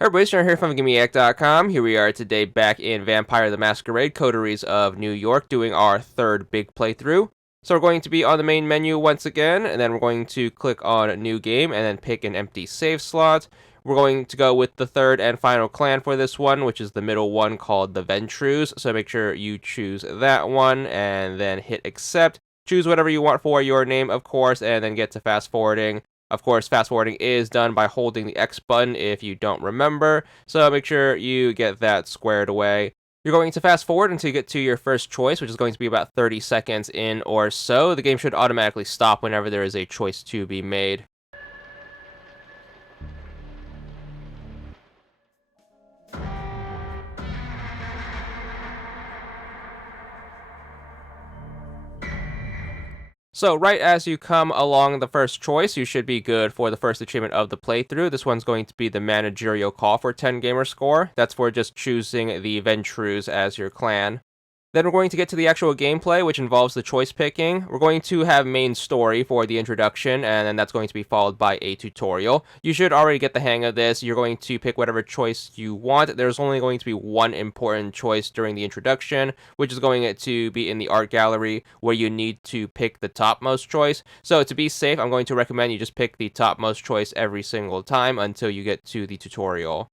Hey everybody, Sean here from GimmeAct.com. Here we are today back in Vampire the Masquerade, Coteries of New York, doing our third big playthrough. So we're going to be on the main menu once again, and then we're going to click on New Game, and then pick an empty save slot. We're going to go with the third and final clan for this one, which is the middle one called the Ventrues. So make sure you choose that one, and then hit accept. Choose whatever you want for your name, of course, and then get to fast forwarding. Of course, fast forwarding is done by holding the X button if you don't remember, so make sure you get that squared away. You're going to fast forward until you get to your first choice, which is going to be about 30 seconds in or so. The game should automatically stop whenever there is a choice to be made. So right as you come along the first choice, you should be good for the first achievement of the playthrough. This one's going to be the Managerial Call for 10 gamer score. That's for just choosing the Ventrues as your clan. Then we're going to get to the actual gameplay, which involves the choice picking. We're going to have main story for the introduction, and then that's going to be followed by a tutorial. You should already get the hang of this. You're going to pick whatever choice you want. There's only going to be one important choice during the introduction, which is going to be in the art gallery, where you need to pick the topmost choice. So to be safe, I'm going to recommend you just pick the topmost choice every single time until you get to the tutorial.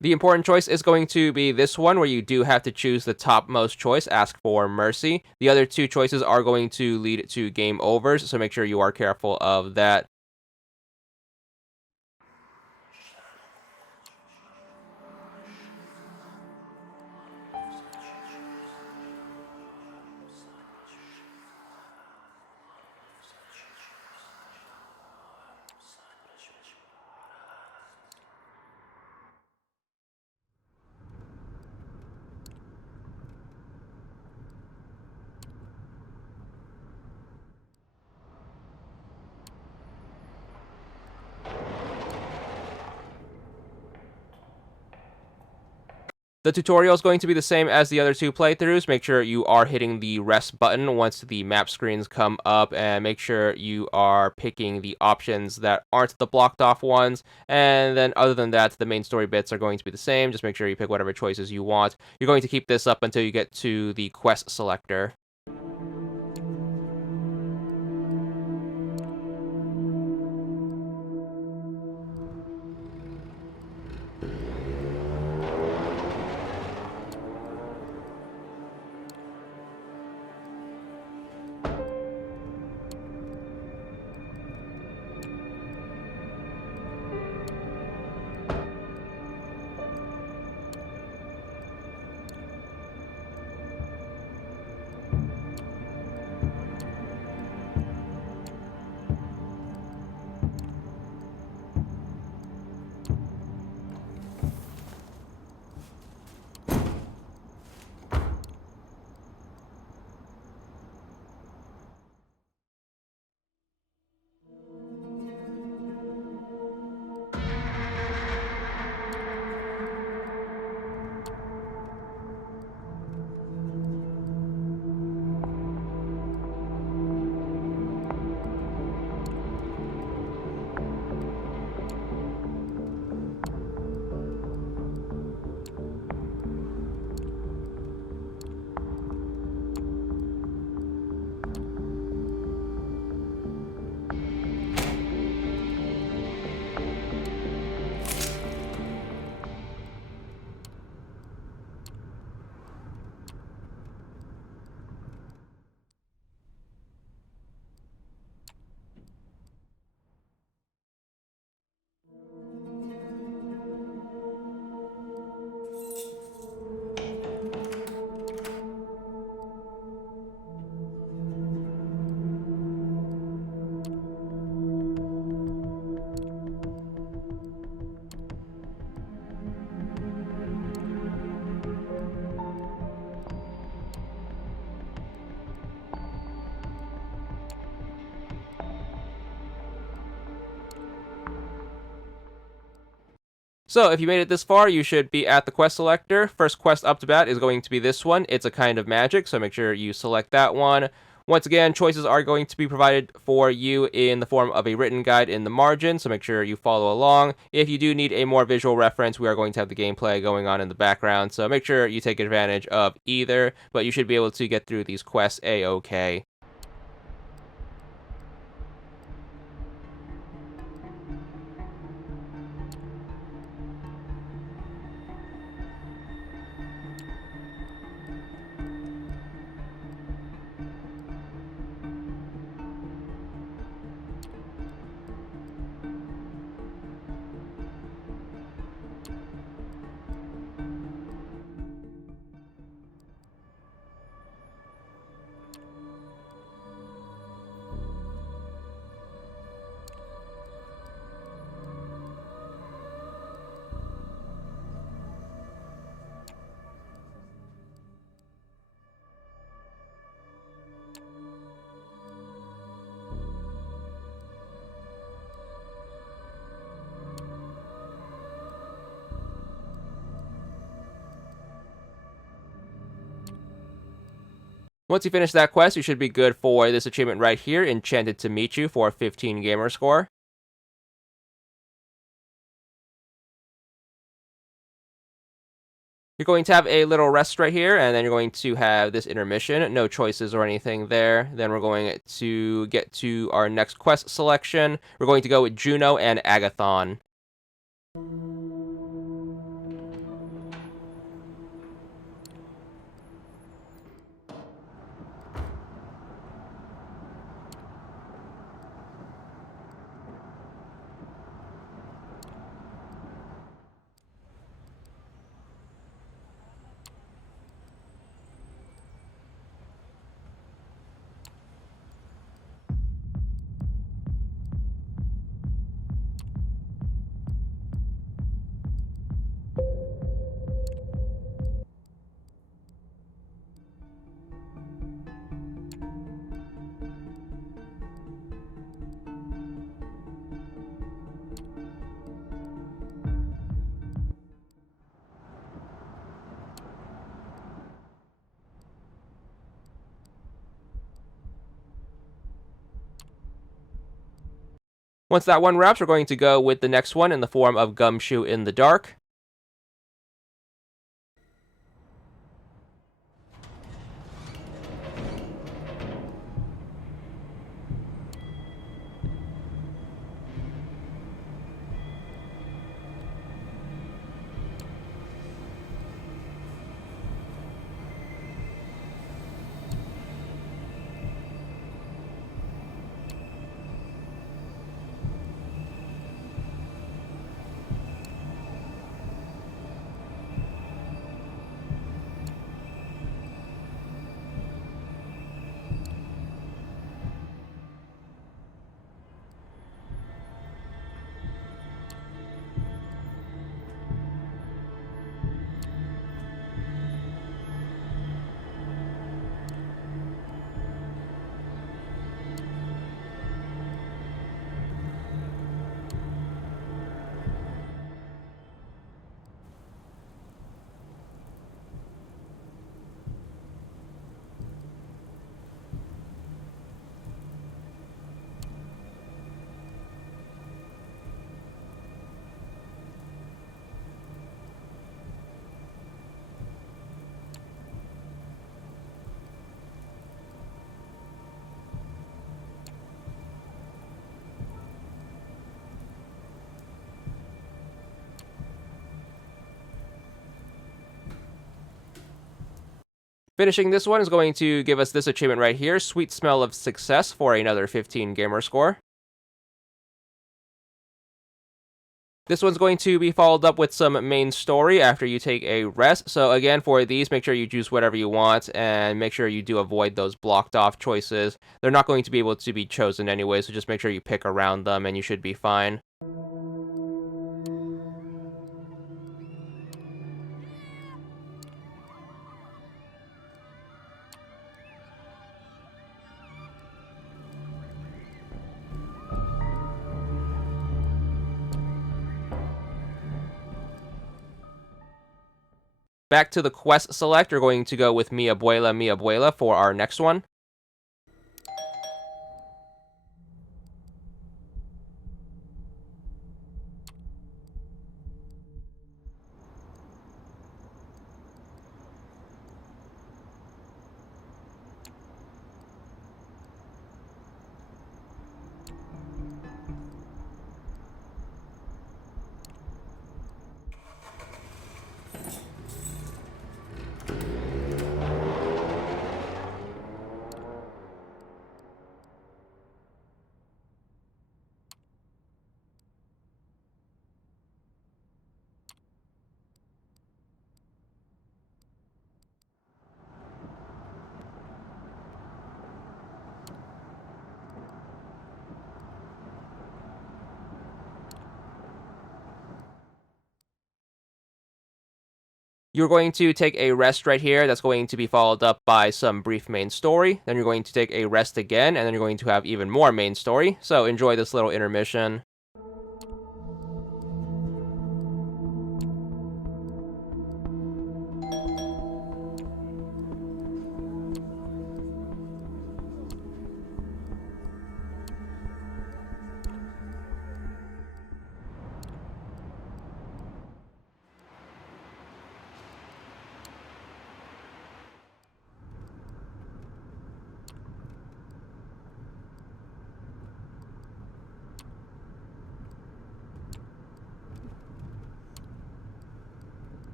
The important choice is going to be this one, where you do have to choose the topmost choice, ask for mercy. The other two choices are going to lead to game overs, so make sure you are careful of that. The tutorial is going to be the same as the other two playthroughs. Make sure you are hitting the rest button once the map screens come up, and make sure you are picking the options that aren't the blocked off ones. And then other than that, the main story bits are going to be the same. Just make sure you pick whatever choices you want. You're going to keep this up until you get to the quest selector. So, if you made it this far, you should be at the quest selector. First quest up to bat is going to be this one. It's a kind of magic, so make sure you select that one. Once again, choices are going to be provided for you in the form of a written guide in the margin, so make sure you follow along. If you do need a more visual reference, we are going to have the gameplay going on in the background, so make sure you take advantage of either, but you should be able to get through these quests a-okay. Once you finish that quest, you should be good for this achievement right here, Enchanted To Meet You, for 15 gamer score. You're going to have a little rest right here, and then you're going to have this intermission. No choices or anything there. Then we're going to get to our next quest selection. We're going to go with Juno and Agathon. Once that one wraps, we're going to go with the next one in the form of Gumshoe in the Dark. Finishing this one is going to give us this achievement right here, Sweet Smell of Success, for another 15 gamer score. This one's going to be followed up with some main story after you take a rest. So again, for these, make sure you choose whatever you want, and make sure you do avoid those blocked off choices. They're not going to be able to be chosen anyway, so just make sure you pick around them and you should be fine. Back to the quest select, we're going to go with Mi Abuela for our next one. You're going to take a rest right here. That's going to be followed up by some brief main story. Then you're going to take a rest again, and then you're going to have even more main story. So enjoy this little intermission.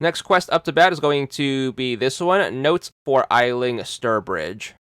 Next quest up to bat is going to be this one, Notes for Isling Sturbridge.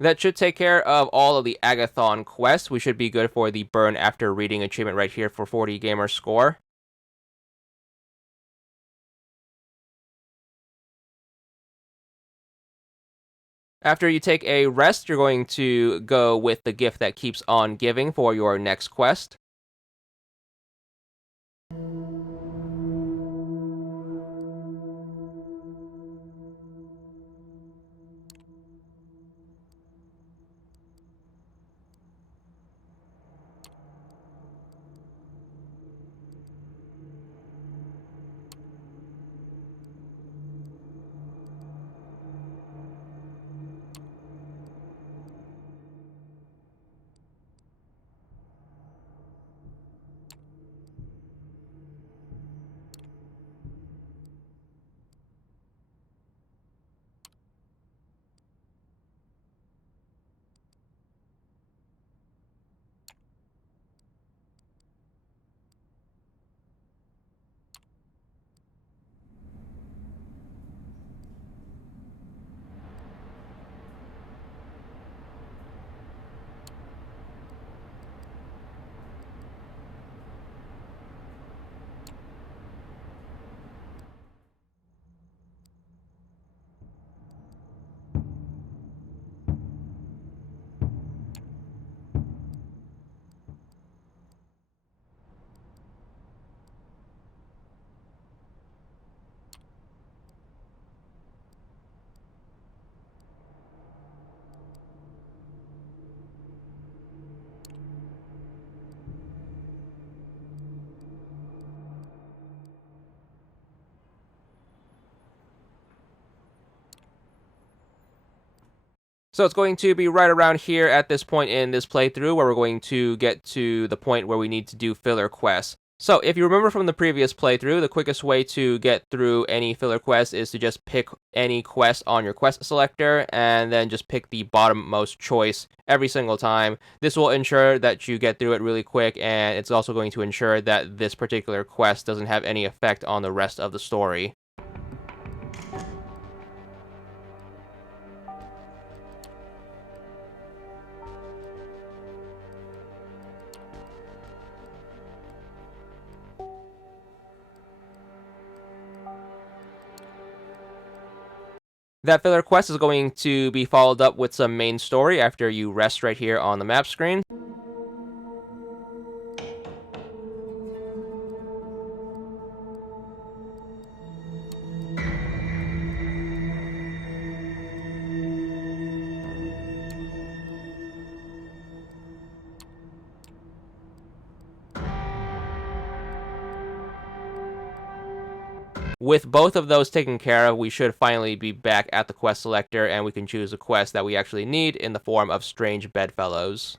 That should take care of all of the Agathon quests. We should be good for the Burn After Reading achievement right here for 40 gamer score. After you take a rest, you're going to go with the gift that keeps on giving for your next quest. So it's going to be right around here at this point in this playthrough where we're going to get to the point where we need to do filler quests. So, if you remember from the previous playthrough, the quickest way to get through any filler quest is to just pick any quest on your quest selector, and then just pick the bottommost choice every single time. This will ensure that you get through it really quick, and it's also going to ensure that this particular quest doesn't have any effect on the rest of the story. That filler quest is going to be followed up with some main story after you rest right here on the map screen. With both of those taken care of, we should finally be back at the quest selector, and we can choose a quest that we actually need in the form of Strange Bedfellows.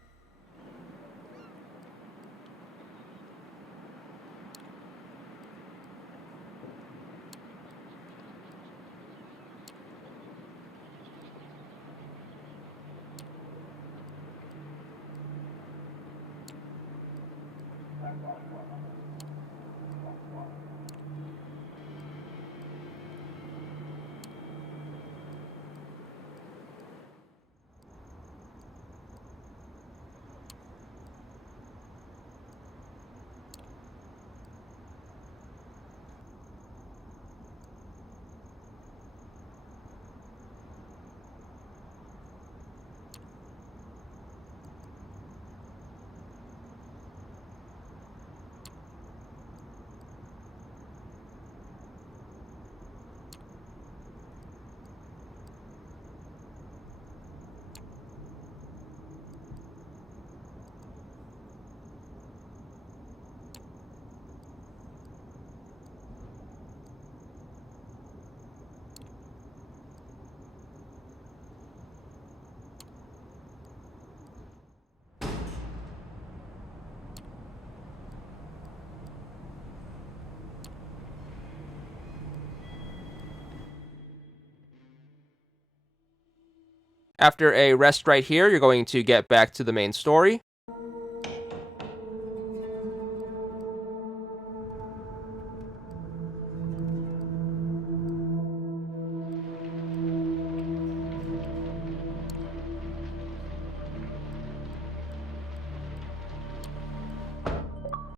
After a rest right here, you're going to get back to the main story.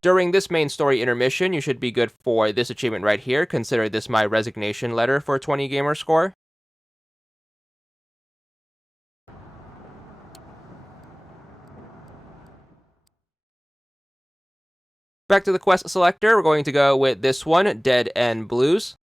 During this main story intermission, you should be good for this achievement right here. Consider this my resignation letter for a 20 gamer score. Back to the quest selector, we're going to go with this one, Dead End Blues.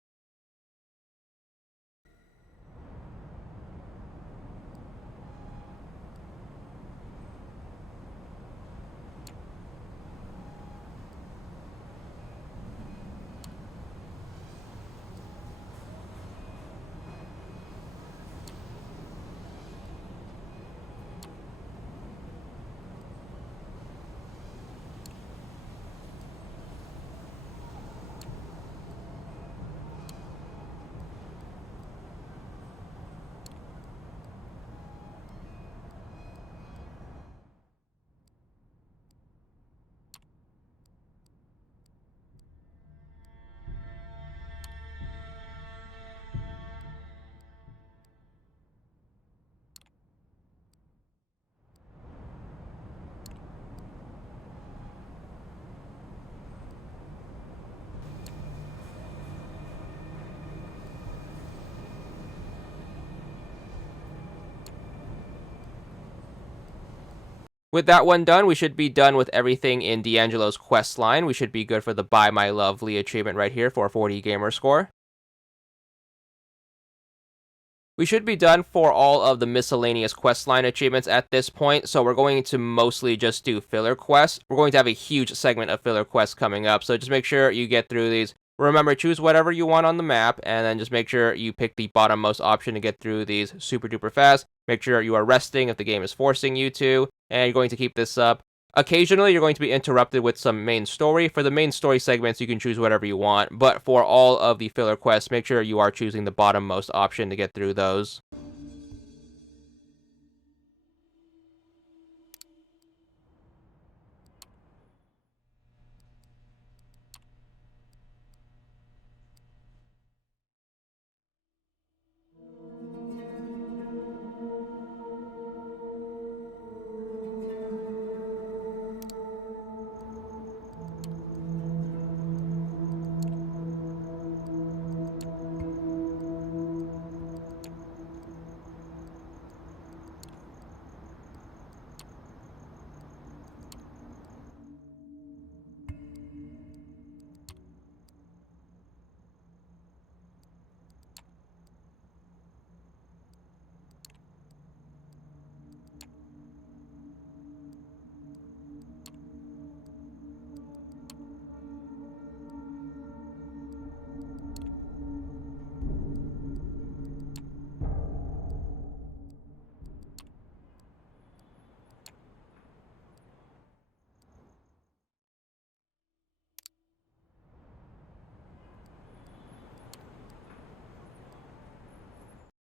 With that one done, we should be done with everything in D'Angelo's quest line. We should be good for the Buy My Lovely achievement right here for a 40 gamer score. We should be done for all of the miscellaneous questline achievements at this point, so we're going to mostly just do filler quests. We're going to have a huge segment of filler quests coming up, so just make sure you get through these. Remember, choose whatever you want on the map, and then just make sure you pick the bottommost option to get through these super duper fast. Make sure you are resting if the game is forcing you to, and you're going to keep this up Occasionally, you're going to be interrupted with some main story. For the main story segments, you can choose whatever you want, but for all of the filler quests, make sure you are choosing the bottommost option to get through those.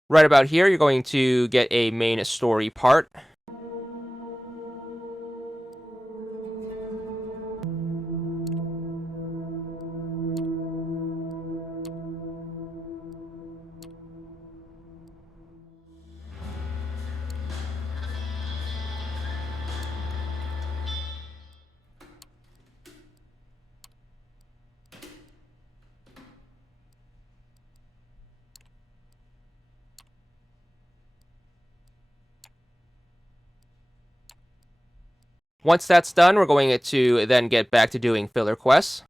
Right about here, you're going to get a main story part. Once that's done, we're going to then get back to doing filler quests.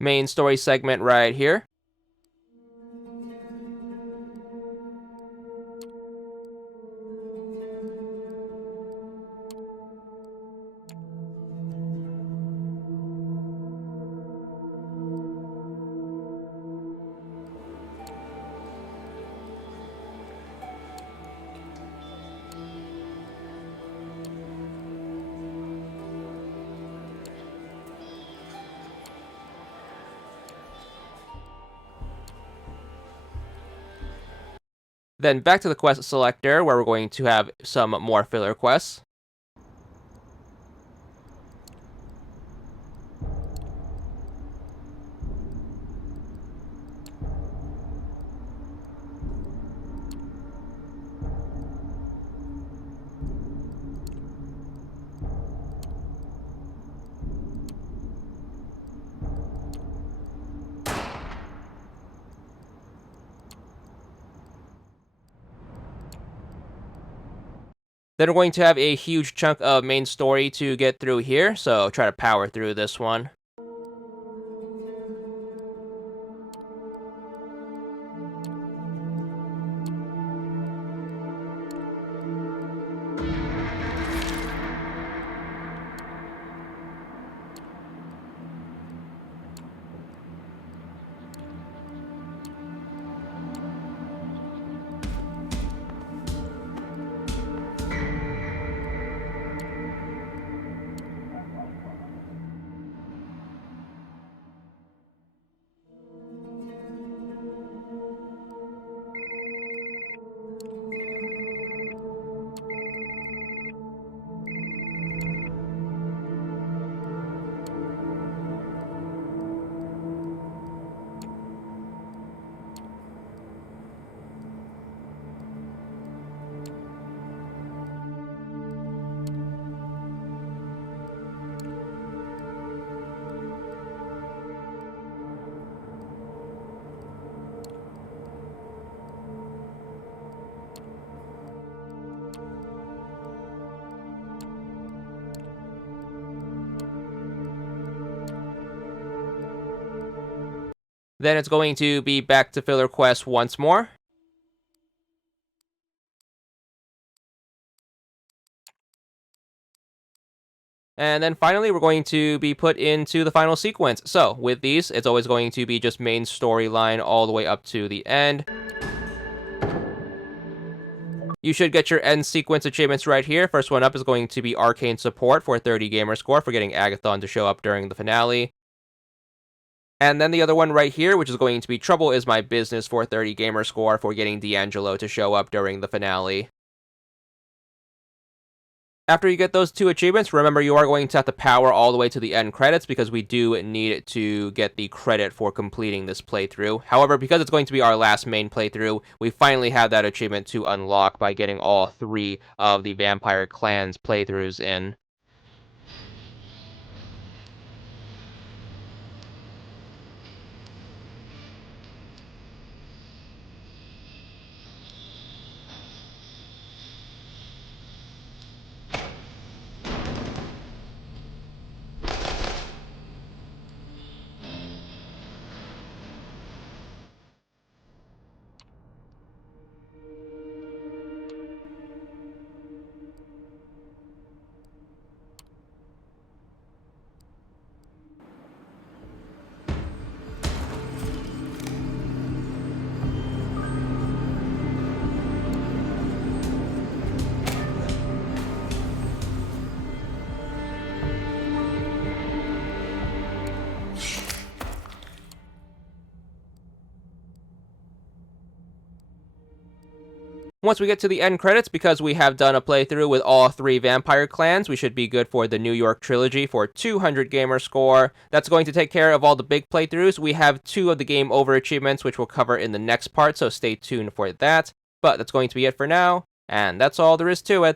Main story segment right here. Then back to the quest selector, where we're going to have some more filler quests. Then we're going to have a huge chunk of main story to get through here, so try to power through this one. Then it's going to be back to filler quest once more. And then finally, we're going to be put into the final sequence. So with these, it's always going to be just main storyline all the way up to the end. You should get your end sequence achievements right here. First one up is going to be Arcane Support for 30 gamer score for getting Agathon to show up during the finale. And then the other one right here, which is going to be Trouble Is My Business for 30 gamer score for getting D'Angelo to show up during the finale. After you get those two achievements, remember you are going to have to power all the way to the end credits because we do need to get the credit for completing this playthrough. However, because it's going to be our last main playthrough, we finally have that achievement to unlock by getting all 3 of the Vampire Clan's playthroughs in. Once we get to the end credits, because we have done a playthrough with all 3 Vampire Clans, we should be good for the New York Trilogy for 200 gamer score. That's going to take care of all the big playthroughs. We have 2 of the game over achievements, which we'll cover in the next part, so stay tuned for that. But that's going to be it for now, and that's all there is to it.